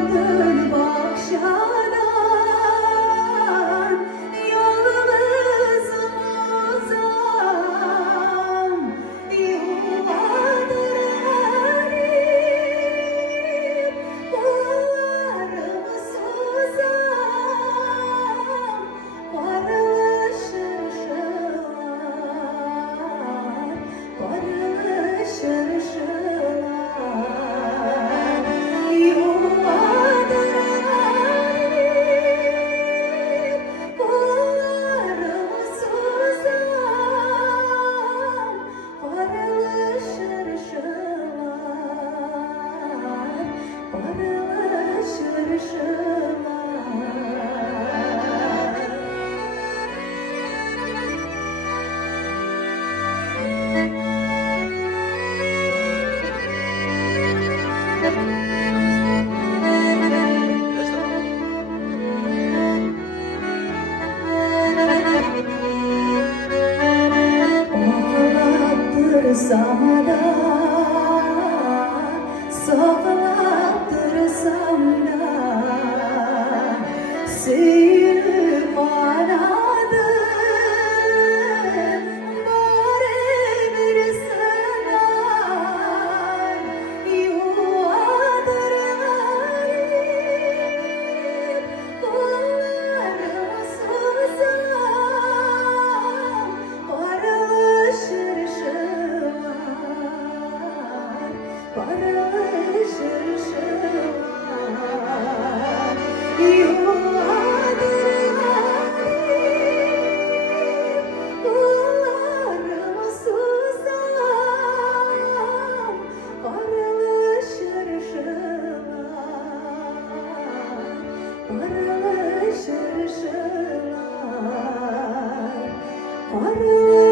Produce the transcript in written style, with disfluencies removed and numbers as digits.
güldür bahçadan yolumuz uzan yuvadır garip kollarımız uzan varılışır şılar varılışır şılar yuvadır garip kollarımız uzan varılışır şılar varılışır şılar. Ağlattırsam da, sağlattırsam da seni banadım bari bir sever yuvadır garip kollarımız uzan varılışır şılar varılışır şılar yuvadır garip kollarımız uzan varılışır şılar varılışır şılar varılışır